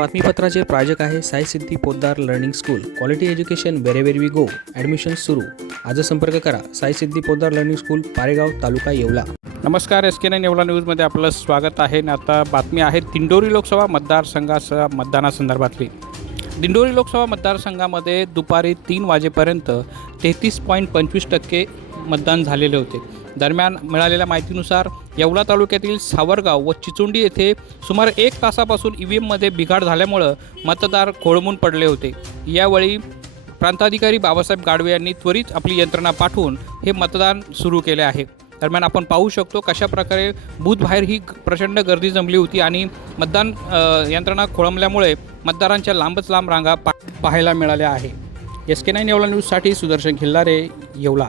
बातमीपत्राचे प्रायोजक आहे Sai Siddhi Poddar learning school. Quality education wherever we go admission सुरू. आज संपर्क करा. Sai Siddhi Poddar learning school Paregaon taluka Yeola. नमस्कार एस के नाईन येवला न्यूजमध्ये आपलं स्वागत आहे. आणि आता बातमी आहे दिंडोरी लोकसभा मतदारसंघाच्या मतदानासंदर्भातली. दिंडोरी लोकसभा मतदारसंघामध्ये दुपारी तीन वाजेपर्यंत तेहतीस पॉईंट पंचवीस टक्के मतदान झालेले होते. दरम्यान मिळालेल्या माहितीनुसार येवला तालुक्यातील सावरगाव व चिचुंडी येथे सुमारे एक तासापासून ई व्ही एममध्ये बिघाड झाल्यामुळं मतदार खोळंबून पडले होते. यावेळी प्रांताधिकारी बाबासाहेब गाडवे यांनी त्वरित आपली यंत्रणा पाठवून हे मतदान सुरू केले आहे. दरम्यान आपण पाहू शकतो कशा प्रकारे बूथबाहेर ही प्रचंड गर्दी जमली होती आणि मतदान यंत्रणा खोळंबल्यामुळे मतदारांच्या लांबच लांब रांगा पा पाहायला मिळाल्या आहे. एस के नाईन येवला न्यूजसाठी सुदर्शन खिल्लारे येवला.